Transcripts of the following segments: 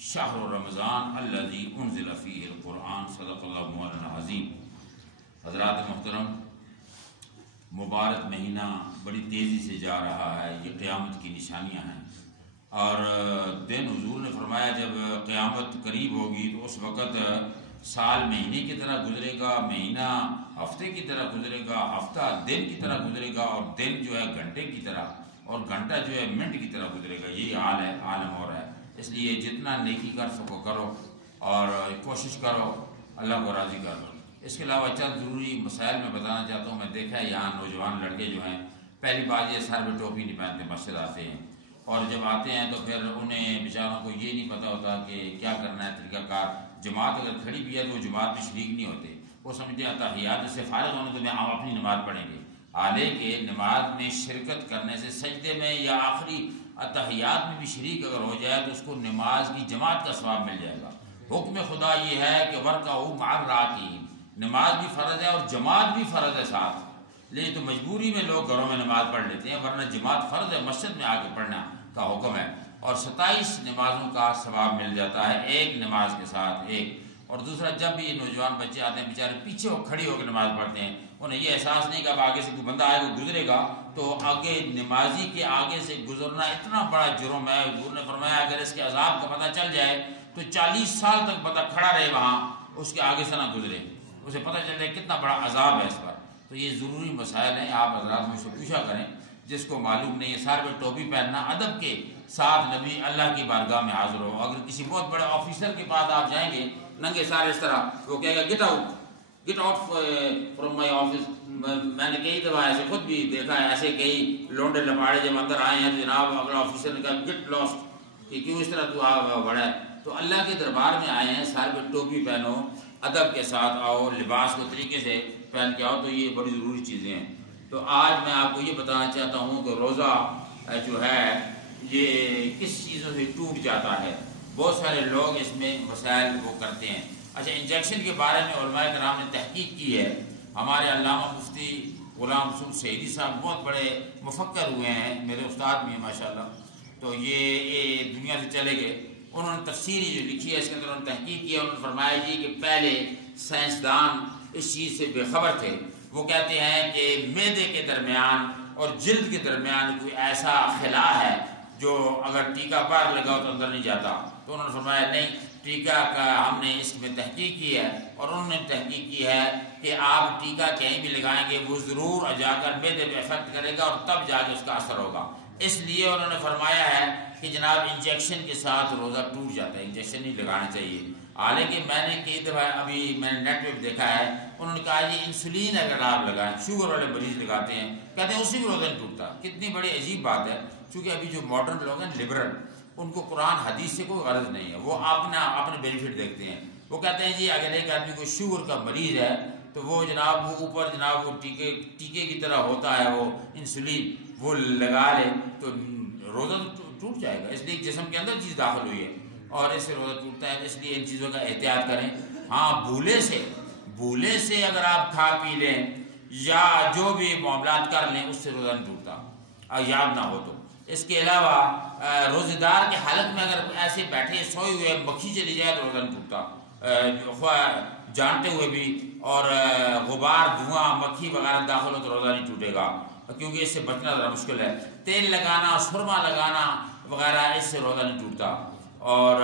شہر رمضان الذی انزل فیہ القرآن صدق اللہ مولانا العظیم۔ حضرات محترم، مبارک مہینہ بڑی تیزی سے جا رہا ہے، یہ قیامت کی نشانیاں ہیں، اور دن حضور نے فرمایا جب قیامت قریب ہوگی تو اس وقت سال مہینے کی طرح گزرے گا، مہینہ ہفتے کی طرح گزرے گا، ہفتہ دن کی طرح گزرے گا، اور دن جو ہے گھنٹے کی طرح، اور گھنٹہ جو ہے منٹ کی طرح گزرے گا۔ یہی حال ہے، عالم ہو رہا ہے۔ اس لیے جتنا نیکی کر سکو کرو، اور کوشش کرو اللہ کو راضی کر لو۔ اس کے علاوہ چند ضروری مسائل میں بتانا چاہتا ہوں۔ میں دیکھا ہے یہاں نوجوان لڑکے جو ہیں پہلی بات یہ سر میں ٹوپی نہیں پہنتے، مسجد آتے ہیں، اور جب آتے ہیں تو پھر انہیں بیچاروں کو یہ نہیں پتہ ہوتا کہ کیا کرنا ہے، طریقہ کار۔ جماعت اگر کھڑی بھی ہے تو وہ جماعت میں شریک نہیں ہوتے، وہ سمجھتے ہیں تحیات سے فارغ ہونے تو میں ہم اپنی نماز پڑھیں گے، حالانکہ نماز میں شرکت کرنے سے سجدے میں یا آخری تحیات میں بھی شریک اگر ہو جائے تو اس کو نماز کی جماعت کا ثواب مل جائے گا۔ حکم خدا یہ ہے کہ ورکعوا مع الراکعین، نماز بھی فرض ہے اور جماعت بھی فرض ہے ساتھ، لیکن تو مجبوری میں لوگ گھروں میں نماز پڑھ لیتے ہیں، ورنہ جماعت فرض ہے، مسجد میں آ کے پڑھنا کا حکم ہے، اور 27 نمازوں کا ثواب مل جاتا ہے ایک نماز کے ساتھ ایک۔ اور دوسرا، جب بھی یہ نوجوان بچے آتے ہیں بیچارے پیچھے کھڑی ہو کے نماز پڑھتے ہیں، انہیں یہ احساس نہیں کہ اب آگے سے کوئی بندہ آئے وہ گزرے گا تو آگے نمازی کے آگے سے گزرنا اتنا بڑا جرم ہے۔ حضور نے فرمایا اگر اس کے عذاب کا پتہ چل جائے تو 40 سال تک بندہ کھڑا رہے وہاں، اس کے آگے سے نہ گزرے، اسے پتہ چل جائے کتنا بڑا عذاب ہے اس پر۔ تو یہ ضروری مسائل ہیں، آپ حضرات مجھ سے پوچھا کریں جس کو معلوم نہیں ہے۔ سر پہ ٹوپی پہننا ادب کے ساتھ نبی اللہ کی بارگاہ میں حاضر ہو۔ اگر کسی بہت بڑے آفیسر کے پاس آپ جائیں گے ننگے سارے اس طرح، وہ کہے گا get out from my office. میں نے کئی دفعہ ایسے خود بھی دیکھا ہے، ایسے کئی لونڈے لپاڑے جب اندر آئے ہیں تو جناب اگر آفیسر نے کہا گیٹ لاسٹ، کہ کیوں اس طرح تو بڑا ہے، تو اللہ کے دربار میں آئے ہیں، سر پہ ٹوپی پہنو، ادب کے ساتھ آؤ، لباس کو طریقے سے پہن کے آؤ، تو یہ بڑی ضروری چیزیں ہیں۔ تو آج میں آپ کو یہ بتانا چاہتا ہوں کہ روزہ جو ہے یہ کس چیزوں سے ٹوٹ جاتا ہے۔ بہت سارے لوگ اس میں مسائل وہ کرتے ہیں۔ اچھا، انجیکشن کے بارے میں علماء کرام نے تحقیق کی ہے۔ ہمارے علامہ مفتی غلام رسول سعیدی صاحب بہت بڑے مفکر ہوئے ہیں، میرے استاد بھی ہیں ماشاءاللہ، تو یہ دنیا سے چلے گئے۔ انہوں نے تفسیری جو لکھی ہے اس کے اندر انہوں نے تحقیق کیا، انہوں نے فرمایا جی کہ پہلے سائنسدان اس چیز سے بے خبر تھے۔ وہ کہتے ہیں کہ معدے کے درمیان اور جلد کے درمیان کوئی ایسا خلا ہے جو اگر ٹیکہ بار لگاؤ تو اندر نہیں جاتا۔ تو انہوں نے فرمایا نہیں، ٹیکہ کا ہم نے اس میں تحقیق کی ہے، اور انہوں نے تحقیق کی ہے کہ آپ ٹیکہ کہیں بھی لگائیں گے وہ ضرور جا کر معدے پہ افیکٹ کرے گا اور تب جا کے اس کا اثر ہوگا۔ اس لیے انہوں نے فرمایا ہے کہ جناب انجیکشن کے ساتھ روزہ ٹوٹ جاتا ہے، انجیکشن نہیں لگانا چاہیے۔ حالانکہ میں نے کئی دفعہ ابھی میں نے نیٹ پہ دیکھا ہے، انہوں نے کہا جی انسولین اگر آپ لگائیں، شوگر والے مریض لگاتے ہیں، کہتے ہیں اسی بھی روزہ نہیں ٹوٹتا۔ کتنی بڑی عجیب بات ہے، چونکہ ابھی جو ماڈرن لوگ ہیں لبرل، ان کو قرآن حدیث سے کوئی غرض نہیں ہے، وہ اپنے بینیفٹ دیکھتے ہیں۔ وہ کہتے ہیں جی اگر ایک آدمی کو شوگر کا مریض ہے تو وہ جناب وہ اوپر جناب وہ ٹیکے کی طرح ہوتا ہے وہ انسولین، وہ لگا لے تو روزہ ٹوٹ جائے گا، اس لیے جسم کے اندر چیز داخل ہوئی ہے اور اس سے روزہ ٹوٹتا ہے۔ اس لیے ان چیزوں کا احتیاط کریں۔ ہاں، بھولے سے اگر آپ کھا پی لیں یا جو بھی معاملات کر لیں اس سے روزہ نہیں ٹوٹتا، اور یاد نہ ہو تو۔ اس کے علاوہ روزے دار کے حالت میں اگر ایسے بیٹھے سوئے ہوئے مکھی چلی جائے تو روزہ نہیں ٹوٹتا، جانتے ہوئے بھی، اور غبار دھواں مکھی وغیرہ داخل ہو تو روزہ نہیں ٹوٹے گا، کیونکہ اس سے بچنا ذرا مشکل ہے۔ تیل لگانا، سرما لگانا وغیرہ اس سے روزہ نہیں ٹوٹتا، اور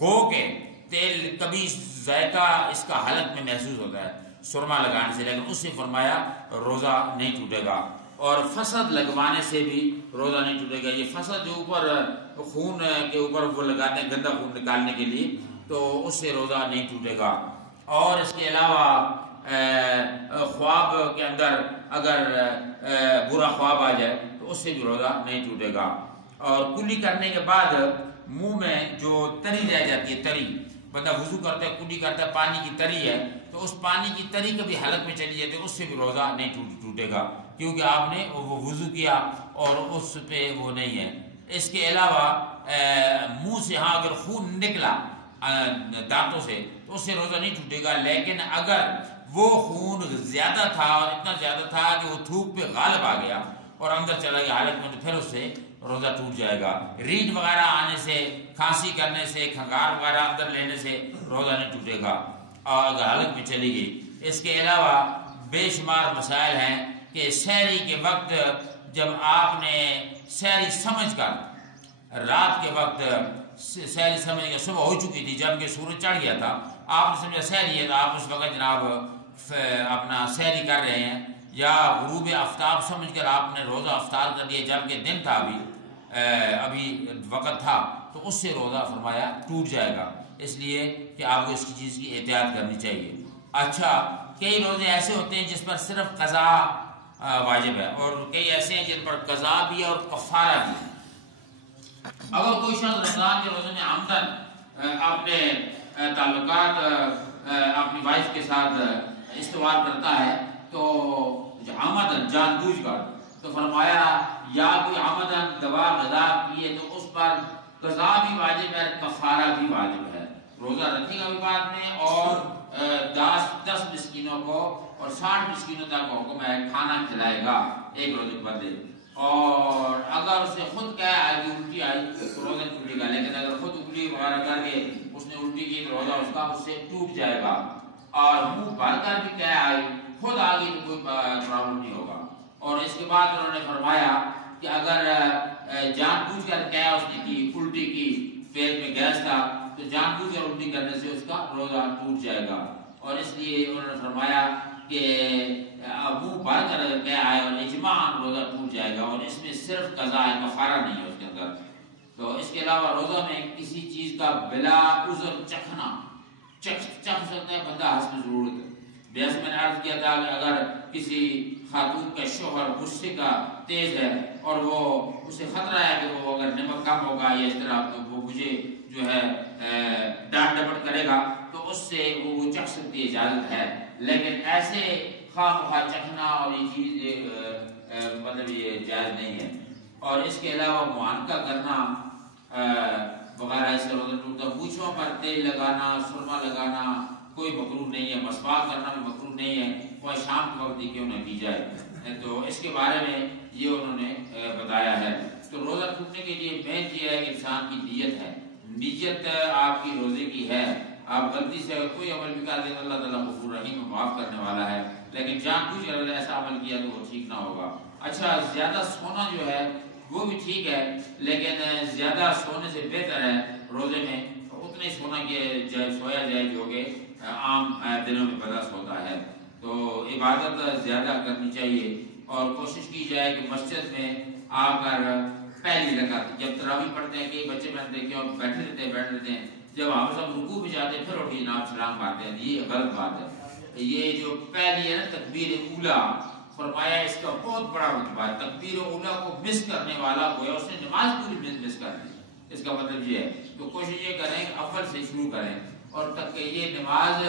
گو کے تیل کبھی ذائقہ اس کا حالت میں محسوس ہوتا ہے سرما لگانے سے، لیکن اس سے فرمایا روزہ نہیں ٹوٹے گا۔ اور فسد لگوانے سے بھی روزہ نہیں ٹوٹے گا۔ یہ فسد جو اوپر خون کے اوپر وہ لگاتے ہیں گندا خون نکالنے کے لیے، تو اس سے روزہ نہیں ٹوٹے گا۔ اور اس کے علاوہ خواب کے اندر اگر برا خواب آ جائے تو اس سے بھی روزہ نہیں ٹوٹے گا۔ اور کلی کرنے کے بعد منہ میں جو تری رہ جاتی ہے، تری، بندہ وضو کرتا ہے کلی کرتا ہے، پانی کی تری ہے، تو اس پانی کی تری کبھی حلق میں چلی جاتی ہے، اس سے بھی روزہ نہیں ٹوٹے گا، کیونکہ آپ نے وہ وضو کیا اور اس پہ وہ نہیں ہے۔ اس کے علاوہ منہ سے ہاں اگر خون نکلا دانتوں سے تو اس سے روزہ نہیں ٹوٹے گا، لیکن اگر وہ خون زیادہ تھا اور اتنا زیادہ تھا کہ وہ تھوک پہ غالب آ گیا اور اندر چلا گیا حالت میں، تو پھر اس سے روزہ ٹوٹ جائے گا. ریٹ وغیرہ آنے سے، کھانسی کرنے سے، کھنگار وغیرہ اندر لینے سے روزہ نہیں ٹوٹے گا اور اگر حالت میں چلی گئی. اس کے علاوہ بے شمار مسائل ہیں کہ سحری کے وقت جب آپ نے سحری سمجھ کر رات کے وقت سحری سمجھ کر صبح ہو چکی تھی جبکہ سورج چڑھ گیا تھا، آپ نے سمجھا سحری ہے تو آپ اس وقت جناب اپنا سحری کر رہے ہیں، یا غروب آفتاب سمجھ کر آپ نے روزہ افطار کر دیا جبکہ دن تھا ابھی وقت تھا، تو اس سے روزہ فرمایا ٹوٹ جائے گا. اس لیے کہ آپ کو اس کی چیز کی احتیاط کرنی چاہیے. اچھا، کئی روزے ایسے ہوتے ہیں جس پر صرف قضا واجب ہے اور کئی ایسے ہیں جن پر قضا بھی ہے اور کفارہ بھی ہے. اگر کوئی شخص رمضان کے روزے میں عمدن اپنے تعلقات اپنی وائف کے ساتھ استعمال کرتا ہے تو عمدن جان بوجھ کر، تو فرمایا یا کوئی عمدن دوا غذا پیے تو اس پر قضا بھی واجب ہے، کفارہ بھی واجب ہے. روزہ رکھے گا بھی بعد میں اور 10 مسکینوں کو اور 60 مسکینوں تک حکم ہے کھانا کھلائے گا ایک روزے کے بدلے. اور اگر اسے خود کہہ آئے کہ الٹی آئی تو روزہ ٹوٹے گا، لیکن اگر خود الٹی وغیرہ کر کے اس نے الٹی کی تو روزہ اس کا اس سے ٹوٹ جائے گا. اور منہ بھر کر بھی کہہ آئی خود آ گئی تو کوئی پرابلم نہیں ہوگا. اور اس کے بعد انہوں نے فرمایا کہ اگر جان بوجھ کر کہہ اس نے کی الٹی کی، پیٹ میں گیس تھا تو جان بوجھ کر الٹی کرنے سے اس کا روزہ ٹوٹ جائے گا. اور اس لیے انہوں نے فرمایا کہ منہ بھر کر کہہ آئے اور اجماعاً روزہ ٹوٹ جائے گا اور اس میں صرف قضا ہے، کفارہ نہیں ہے اس کے اندر. تو اس کے علاوہ روزہ میں کسی چیز کا بلا عذر چکھنا، چکھ سکتا ہے بندہ حسب ضرورت ہے. جیسے میں نے عرض کیا تھا کہ اگر کسی خاتون کا شوہر غصے کا تیز ہے اور وہ اسے خطرہ ہے کہ وہ اگر نمک کم ہوگا یا اس طرح تو وہ مجھے جو ہے ڈانٹ ڈپٹ کرے گا تو اس سے وہ چکھ سکتی ہے، اجازت ہے. لیکن ایسے خواہ مخواہ چکھنا اور یہ چیز مطلب یہ جائز نہیں ہے. اور اس کے علاوہ معانقہ کرنا وغیرہ اس سے روزہ ٹوٹتا. پوچھوں پر تیل لگانا، سرما لگانا کوئی مکروہ نہیں ہے، مسواک کرنا بھی مکروہ نہیں ہے، اور شام کے وقت کیوں نہ کی جائے. تو اس کے بارے میں یہ انہوں نے بتایا ہے. تو روزہ ٹوٹنے کے لیے مین یہ ہے کہ انسان کی نیت ہے. نیت آپ کی روزے کی ہے. آپ غلطی سے کوئی عمل بھی کر دیں تو اللہ تعالیٰ غفور رحیم معاف کرنے والا ہے، لیکن جان بوجھ کر ایسا عمل کیا تو وہ ٹھیک نہ ہوگا. اچھا، زیادہ سونا جو ہے وہ بھی ٹھیک ہے، لیکن زیادہ سونے سے بہتر ہے روزے میں اتنا ہی سونا کہ سویا جائے جو کہ عام دنوں میں بدس ہوتا ہے. تو عبادت زیادہ کرنی چاہیے اور کوشش کی جائے کہ مسجد میں آ کر پہلی رکعت جب تراویح پڑھتے ہیں، کئی بچے میں نے دیکھے اور بیٹھے رہتے ہیں جب ہم سب رکوع پہ جاتے ہیں پھر اٹھ کے جناب سلام مارتے ہیں. یہ غلط بات ہے. یہ جو پہلی ہے نا تکبیر اولا، فرمایا اس کا بہت بڑا رتبہ ہے. تکبیر اولا کو مس کرنے والا گویا اس نے نماز پوری مس کر دی. اس کا مطلب یہ ہے تو کوشش یہ کریں کہ اول سے شروع کریں. اور تک کہ یہ نماز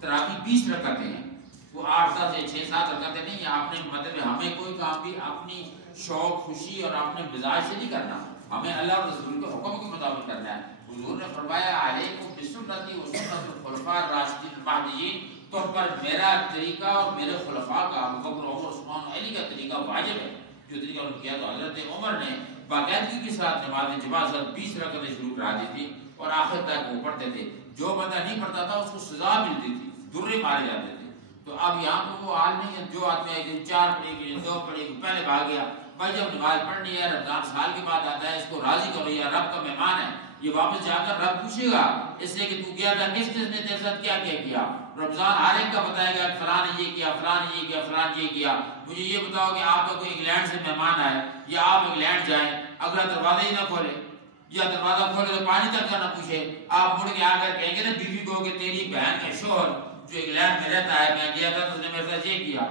تراویح 20 رکعتیں ہیں، وہ 8 سے 6-7 رکعتیں نہیں ہیں. آپ نے مطلب ہمیں کوئی کام بھی اپنی شوق خوشی اور اپنے مزاج سے نہیں کرنا، ہمیں اللہ اور رسول کے حکم کے مطابق کرنا ہے. حضور نے فرمایا علیکم بسنتی و سنت الخلفاء الراشدین المہدیین، تم پر میرا طریقہ اور میرے خلفاء کا ابو بکر، عمر، عثمان، علی کا طریقہ واجب ہے. جو طریقہ انہوں نے کیا تو حضرت عمر نے باقاعدگی کے ساتھ نماز جماعت 20 رکعتیں شروع کرا دی تھی اور آخر تک وہ پڑھتے تھے. جو بندہ نہیں پڑھتا تھا اس کو سزا ملتی تھی، درے مارے جاتے تھے. تو اب یہاں پر وہ حال نہیں ہے. جو آدمی ہے 4 پڑھے گی 2 پڑھے گی پہلے بھاگ گیا. بھائی جب نماز پڑھنی ہے، رمضان سال کے بعد آتا ہے، اس کو راضی کرو، یہ رب کا مہمان ہے. یہ واپس جا کر رب پوچھے گا اس سے کہ تو گیا تھا کس نے تیرے ساتھ کیا کیا. رمضان ہر ایک کا بتائے گا فلاں نے یہ کیا، فلاں نے یہ کیا، فلاں نے یہ کیا. مجھے یہ بتاؤ کہ آپ کا کوئی انگلینڈ سے مہمان آئے یا آپ انگلینڈ جائیں، اگلا دروازہ ہی نہ کھولے یا دروازہ کھولے تو پانی تک کا نہ پوچھے، آپ مڑ کے آ کر کہیں گے نا بیوی کو کہ تیری بہن کا شوہر جو انگلینڈ میں رہتا ہے میں گیا تھا تو اس نے میرے ساتھ یہ کیا،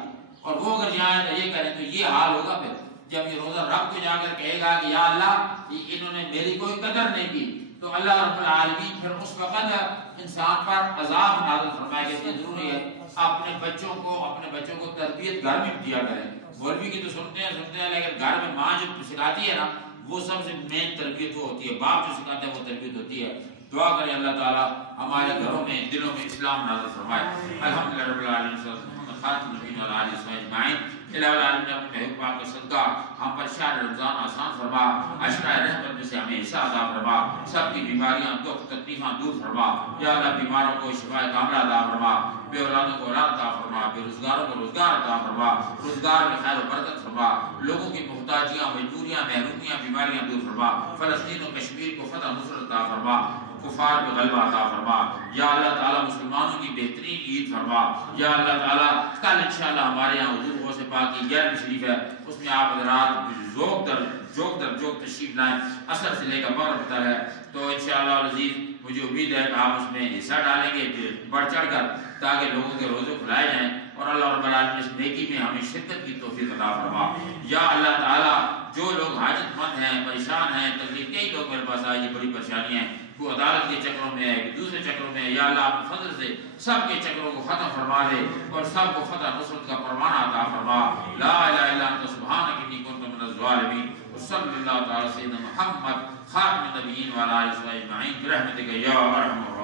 اور وہ اگر جائیں تو یہ کریں، تو یہ حال ہوگا. پھر جب یہ روزہ رب کو جا کر کہے گا کہ یا اللہ انہوں نے میری کوئی قدر نہیں کی، تو اللہ رب العالمین پھر اس وقت انسان پر عذاب نازل فرمائے گا. یہ ضروری ہے اپنے بچوں کو تربیت گھر میں دیا کریں. مولوی کی تو سنتے ہیں لیکن گھر میں ماں جو سکھاتی ہے نا وہ سب سے مین تربیت وہ ہوتی ہے. باپ جو سکھاتے ہیں وہ تربیت ہوتی ہے. دعا کریں اللہ تعالیٰ ہمارے گھروں میں دلوں میں اسلام نازل فرمائے. الحمدللہ رب العالمین. الہ العالمین نے اپنے محبوب پاک کا صدقہ ہم پر شہر رمضان آسان فرما، عشرہ رحمت میں سے ہمیں حصہ عطا فرما، سب کی بیماریاں دکھ تکلیفاں دور فرما، یا اللہ بیماروں کو شفا کاملہ عطا فرما، بے اولادوں کو اولاد عطا فرما، بے روزگاروں کو روزگار عطا فرما، روزگار میں خیر و برکت فرما، لوگوں کی محتاجیاں مجبوریاں محرومیاں بیماریاں دور فرما، فلسطین و کشمیر کو فتح نصرت عطا فرما، کفار پہ غلبہ عطا فرما، یا اللہ تعالیٰ مسلمانوں کی بہترین عید فرما، یا اللہ تعالیٰ کل انشاءاللہ ہمارے یہاں حضور غوث پاک کی 11ویں شریف ہے، اس میں آپ حضرات جوک تشریف لائیں، اثر سے لے کر مغرب تک ہے، تو انشاءاللہ العزیز مجھے امید ہے کہ آپ اس میں حصہ ڈالیں گے بڑھ چڑھ کر، تاکہ لوگوں کے روزے کھلائے جائیں، اور اللہ رب العالمین اس نیکی میں ہمیں شدت کی توفیق عطا فرما۔ یا اللہ تعالیٰ جو لوگ حاجت مند ہیں، پریشان ہیں، تکلیف، کئی لوگ میرے پاس آئے، یہ بڑی پریشانیاں ہیں، کوئی عدالت کے چکروں میں ہے، دوسرے چکروں میں ہے، یا اللہ اپنے فضل سے سب کے چکروں کو ختم فرما دے اور سب کو فتح نصرت کا پروانہ عطا فرما۔ لا الہ الا انت سبحانک انی کنت من الظالمین، وصلی اللہ تعالی سیدنا محمد خاتم النبیین وعلی آلہ وصحبہ اجمعین برحمتک یا ارحم الراحمین۔